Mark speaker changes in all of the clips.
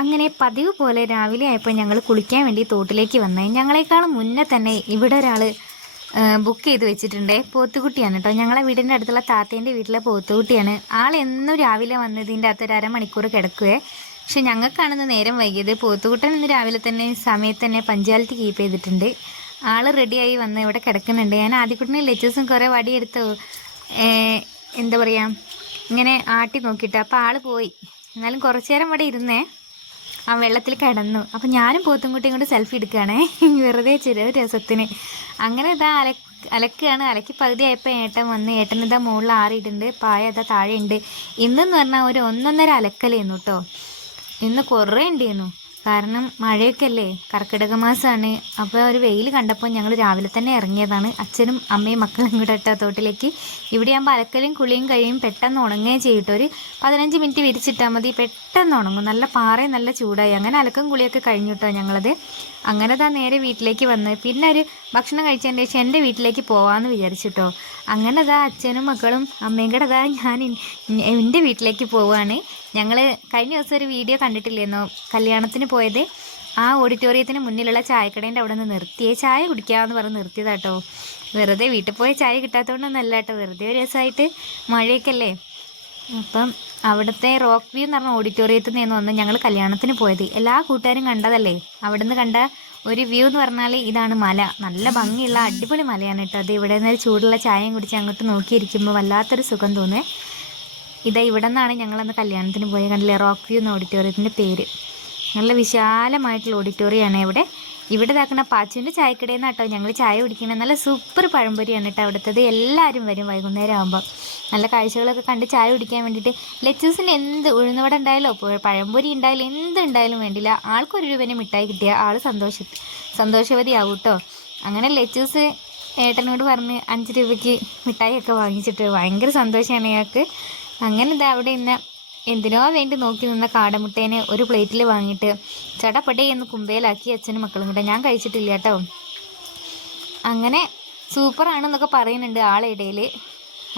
Speaker 1: അങ്ങനെ പതിവ് പോലെ രാവിലെ ആയപ്പോൾ ഞങ്ങൾ കുളിക്കാൻ വേണ്ടി തോട്ടിലേക്ക് വന്നേ ഞങ്ങളെക്കാളും മുന്നേ തന്നെ ഇവിടെ ഒരാൾ ബുക്ക് ചെയ്ത് വെച്ചിട്ടുണ്ട്. പോത്തുകുട്ടിയാണ് കേട്ടോ. ഞങ്ങളെ വീടിന്റെ അടുത്തുള്ള താത്തേന്റെ വീട്ടിലെ പോത്തുകുട്ടിയാണ്. ആൾ എന്നും രാവിലെ വന്ന് ഇതിന്റെ അകത്ത് ഒരു അരമണിക്കൂർ കിടക്കുവേ. പക്ഷെ ഞങ്ങൾക്കാണെന്ന് നേരം വൈകിയത്. പോത്തുകുട്ടൻ ഇന്ന് രാവിലെ തന്നെ സമയത്ത് തന്നെ പഞ്ചായത്ത് കീപ്പ് ചെയ്തിട്ടുണ്ട്. ആൾ റെഡിയായി വന്ന് ഇവിടെ കിടക്കുന്നുണ്ട്. ഞാൻ ആദ്യക്കുട്ടിനെ ലെച്ചസും കുറേ വടിയെടുത്തു എന്താ പറയുക ഇങ്ങനെ ആട്ടി നോക്കിയിട്ട്. അപ്പോൾ ആൾ പോയി. എന്നാലും കുറച്ചു നേരം ഇവിടെ ഇരുന്നേ. ആ വെള്ളത്തിൽ കിടന്നു. അപ്പം ഞാനും പോത്തുംകുട്ടിയും കൊണ്ട് സെൽഫി എടുക്കുകയാണേ. വെറുതെ ചെറിയ രസത്തിന്. അങ്ങനെ ഇതാ അല അലക്കുകയാണ്. അലക്കി പകുതി ആയപ്പോൾ ഏട്ടൻ വന്ന് ഏട്ടൻ ഇതാ മുകളിൽ ആറിയിട്ടുണ്ട്. പായ ഇതാ താഴെയുണ്ട്. ഇന്നെന്ന് പറഞ്ഞാൽ ഒരു ഒന്നൊന്നര അലക്കലായിരുന്നു കേട്ടോ ഇന്ന് കുറേ ഉണ്ടായിരുന്നു കാരണം മഴയൊക്കെ അല്ലേ കർക്കിടക മാസമാണ് അപ്പോൾ ഒരു വെയിൽ കണ്ടപ്പോൾ ഞങ്ങൾ രാവിലെ തന്നെ ഇറങ്ങിയതാണ്. അച്ഛനും അമ്മയും മക്കളും കൂടെ ഇട്ട തോട്ടിലേക്ക്. ഇവിടെ ആകുമ്പോൾ അലക്കലും കുളിയും കഴിയും. പെട്ടെന്ന് ഉണങ്ങുകയും ചെയ്തിട്ട് ഒരു പതിനഞ്ച് മിനിറ്റ് വിരിച്ചിട്ടാൽ മതി. പെട്ടെന്ന് ഉണങ്ങും. നല്ല പാറയും നല്ല ചൂടായി. അങ്ങനെ അലക്കും കുളിയൊക്കെ കഴിഞ്ഞു കേട്ടോ ഞങ്ങളത്. അങ്ങനെ താ നേരെ വീട്ടിലേക്ക് വന്ന്. പിന്നെ ഒരു ഭക്ഷണം കഴിച്ചതിന്റെ ശേഷം എന്റെ വീട്ടിലേക്ക് പോവാമെന്ന് വിചാരിച്ചിട്ടോ. അങ്ങനെ ദാ അച്ഛനും മക്കളും അമ്മയും കൂടെ ഞാൻ എന്റെ വീട്ടിലേക്ക് പോവുകയാണ് ഞങ്ങൾ കഴിഞ്ഞ ദിവസം ഒരു വീഡിയോ കണ്ടിട്ടില്ലേന്നോ കല്യാണത്തിന് പോയത് ആ ഓഡിറ്റോറിയത്തിന് മുന്നിലുള്ള ചായക്കടേന്റെ അവിടെ നിന്ന് നിർത്തിയേ. ചായ കുടിക്കാമെന്ന് പറഞ്ഞ് നിർത്തിയതാട്ടോ. വെറുതെ വീട്ടിൽ പോയി ചായ കിട്ടാത്തതുകൊണ്ടൊന്നല്ല കേട്ടോ. വെറുതെ ഒരു രസമായിട്ട് മഴയൊക്കെ അല്ലേ അപ്പം അവിടുത്തെ റോക്ക് വ്യൂ എന്ന് പറഞ്ഞ ഓഡിറ്റോറിയത്തിൽ നിന്ന് വന്ന് ഞങ്ങൾ കല്യാണത്തിന് പോയത്. എല്ലാ കൂട്ടുകാരും കണ്ടതല്ലേ? അവിടെ നിന്ന് കണ്ട ഒരു വ്യൂ എന്ന് പറഞ്ഞാൽ ഇതാണ് മല. നല്ല ഭംഗിയുള്ള അടിപൊളി മലയാണ് കേട്ടോ. അത് ഇവിടെ നിന്ന് ചൂടുള്ള ചായയും കുടിച്ച് അങ്ങോട്ട് നോക്കിയിരിക്കുമ്പോൾ വല്ലാത്തൊരു സുഖം തോന്നുന്നത് ഇതാ ഇവിടെ നിന്നാണ് ഞങ്ങളന്ന് കല്യാണത്തിന് പോയ. കണ്ടില്ലേ? റോക്ക് വ്യൂ എന്ന ഓഡിറ്റോറിയത്തിന്റെ പേര്. നല്ല വിശാലമായിട്ടുള്ള ഓഡിറ്റോറിയമാണ് ഇവിടെ. ഇവിടെ ഇതാക്കുന്ന പാച്ചുവിന്റെ ചായക്കടയിൽ നിന്ന് കേട്ടോ ഞങ്ങൾ ചായ കുടിക്കുന്നത് നല്ല സൂപ്പർ പഴംപൊരിയാണ് കേട്ടോ അവിടുത്തത്. എല്ലാവരും വരും വൈകുന്നേരം ആകുമ്പോൾ നല്ല കാഴ്ചകളൊക്കെ കണ്ട് ചായ കുടിക്കാൻ വേണ്ടിയിട്ട്. ലെച്ചൂസിന് എന്ത് ഉഴുന്നുവട ഉണ്ടായാലോ? പഴംപൊരി ഉണ്ടായാലും? എന്ത് ഉണ്ടായാലും വേണ്ടില്ല ആൾക്കൊരു രൂപേനെ മിഠായി കിട്ടിയാൽ ആൾ സന്തോഷ സന്തോഷവതിയാവും കേട്ടോ. അങ്ങനെ ലെച്ചൂസ് ഏട്ടനോട് പറഞ്ഞ് അഞ്ച് രൂപയ്ക്ക് മിഠായിയൊക്കെ വാങ്ങിച്ചിട്ട് ഭയങ്കര സന്തോഷമാണ് അയാൾക്ക് അങ്ങനെ ഇതാ അവിടെ ഇന്ന് എന്തിനോ വേണ്ടി നോക്കി നിന്ന കാടമുട്ടേനെ ഒരു പ്ലേറ്റിൽ വാങ്ങിയിട്ട് ചടപടേ എന്ന് കുമ്പയിലാക്കി അച്ഛനും മക്കളും കൂടെ ഞാൻ കഴിച്ചിട്ടില്ല കേട്ടോ അങ്ങനെ സൂപ്പറാണെന്നൊക്കെ പറയുന്നുണ്ട് ആളിടയിൽ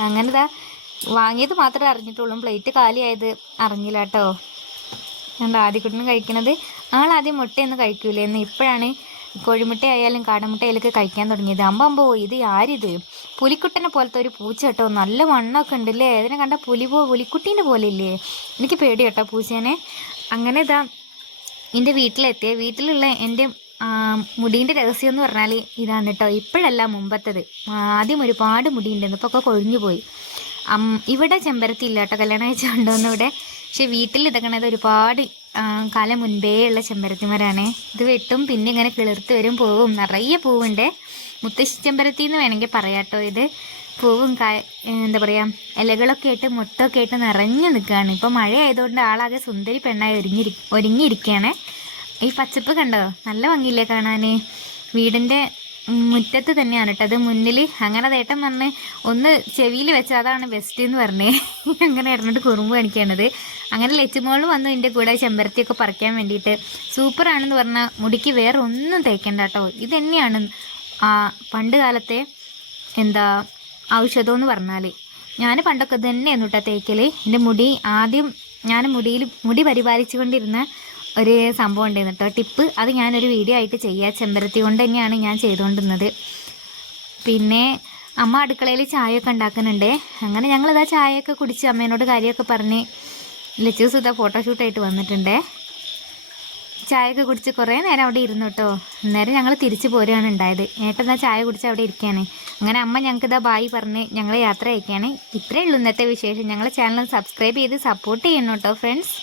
Speaker 1: അങ്ങനെ ഇതാ വാങ്ങിയത് മാത്രമേ അറിഞ്ഞിട്ടുള്ളൂ പ്ലേറ്റ് കാലിയായത് അറിഞ്ഞില്ല കേട്ടോ ഞാൻ ആദ്യക്കുട്ടിന് കഴിക്കണത് ആളാദ്യം മുട്ടയൊന്നും കഴിക്കൂലേന്ന്. ഇപ്പോഴാണ് കോഴിമുട്ട ആയാലും കാടമുട്ട ആയാലൊക്കെ കഴിക്കാൻ തുടങ്ങിയത്. അമ്പമ്പോ ഇത് ആരിത്? പുലിക്കുട്ടനെ പോലത്തെ ഒരു പൂച്ച കേട്ടോ. നല്ല വണ്ണമൊക്കെ ഉണ്ടല്ലേ? അതിനെ കണ്ട പുലി പോ പുലിക്കുട്ടീന്റെ പോലെ ഇല്ലേ എനിക്ക് പേടി കേട്ടോ പൂച്ചേനെ. അങ്ങനെ ഇതാ എന്റെ വീട്ടിലെത്തിയ. വീട്ടിലുള്ള എന്റെ മുടീന്റെ രഹസ്യം എന്ന് പറഞ്ഞാൽ ഇതാണ് കേട്ടോ. ഇപ്പോഴല്ല മുമ്പത്തത്. ആദ്യം ഒരുപാട് മുടി ഉണ്ടായിരുന്നു ഇപ്പോൾ ഒക്കെ കൊഴിഞ്ഞു പോയി. ഇവിടെ ചെമ്പരത്തി ഇല്ല കേട്ടോ കല്യാണം കഴിച്ച പക്ഷേ വീട്ടിൽ ഇതൊക്കെ ഒരുപാട് കാലം മുൻപേ ഉള്ള ചെമ്പരത്തിമരാണ്. ഇത് വെട്ടും പിന്നെ ഇങ്ങനെ കിളിർത്ത് വരും പൂവും. നിറയെ പൂവുണ്ട്. മുത്തശ്ശി ചെമ്പരത്തി എന്ന് വേണമെങ്കിൽ പറയാട്ടോ ഇത്. പൂവും കായ എന്താ പറയുക ഇലകളൊക്കെ ആയിട്ട് മുട്ടൊക്കെ ആയിട്ട് നിറഞ്ഞു നിൽക്കുകയാണ്. ഇപ്പോൾ മഴ ആയതുകൊണ്ട് ആളാകെ സുന്ദരി പെണ്ണായി ഒരുങ്ങി ഒരുങ്ങിയിരിക്കുകയാണ്. ഈ പച്ചപ്പ് കണ്ടോ? നല്ല ഭംഗിയില്ലേ കാണാൻ വീടിന്റെ മുറ്റത്ത് തന്നെയാണ് കേട്ടോ. അത് മുന്നിൽ അങ്ങനെ തേട്ടം പറഞ്ഞ് ഒന്ന് ചെവിയിൽ വെച്ചാൽ അതാണ് ബെസ്റ്റ് എന്ന് പറഞ്ഞേ. അങ്ങനെ ഇറങ്ങിട്ട് കുറുമ്പ് കാണിക്കണത്. അങ്ങനെ ലച്ചുമോൾ വന്നു എന്റെ കൂടെ ചെമ്പരത്തിയൊക്കെ പറിക്കാൻ വേണ്ടിയിട്ട്. സൂപ്പറാണെന്ന് പറഞ്ഞാൽ മുടിക്ക് വേറെ ഒന്നും തേക്കണ്ട കേട്ടോ. ഇത് തന്നെയാണ് പണ്ട് കാലത്തെ എന്താ ഔഷധം എന്ന് പറഞ്ഞാൽ ഞാൻ പണ്ടൊക്കെ തന്നെ തന്നെയായിരുന്നു കേട്ടോ തേക്കൽ എന്റെ മുടി ആദ്യം ഞാൻ മുടിയിൽ മുടി പരിപാലിച്ചു കൊണ്ടിരുന്ന ഒരു സംഭവം ഉണ്ടായിരുന്നു കേട്ടോ ടിപ്പ് അത് ഞാനൊരു വീഡിയോ ആയിട്ട് ചെയ്യുക ചെമ്പരത്തി കൊണ്ട് തന്നെയാണ് ഞാൻ ചെയ്തുകൊണ്ടിരുന്നത്. പിന്നെ അമ്മ അടുക്കളയിൽ ചായയൊക്കെ ഉണ്ടാക്കുന്നുണ്ട്. അങ്ങനെ ഞങ്ങളിതാ ചായയൊക്കെ കുടിച്ച് അമ്മേനോട് കാര്യമൊക്കെ പറഞ്ഞ് ലച്ചൂസ് ഇതാ ഫോട്ടോഷൂട്ടായിട്ട് വന്നിട്ടുണ്ട്. ചായയൊക്കെ കുടിച്ച് കുറേ നേരം അവിടെ ഇരുന്നു കേട്ടോ അന്നേരം ഞങ്ങൾ തിരിച്ചു പോരുകയാണ് ഉണ്ടായത്. ഏട്ടൻ ചായ കുടിച്ച് അവിടെ ഇരിക്കുകയാണ്. അങ്ങനെ അമ്മ ഞങ്ങൾക്ക് ഇതാ ബായി പറഞ്ഞ് ഞങ്ങൾ യാത്ര അയക്കുകയാണ്. ഇത്രയേ ഉള്ളൂ ഇന്നത്തെ വിശേഷം. ഞങ്ങളെ ചാനൽ സബ്സ്ക്രൈബ് ചെയ്ത് സപ്പോർട്ട് ചെയ്യണം കേട്ടോ ഫ്രണ്ട്സ്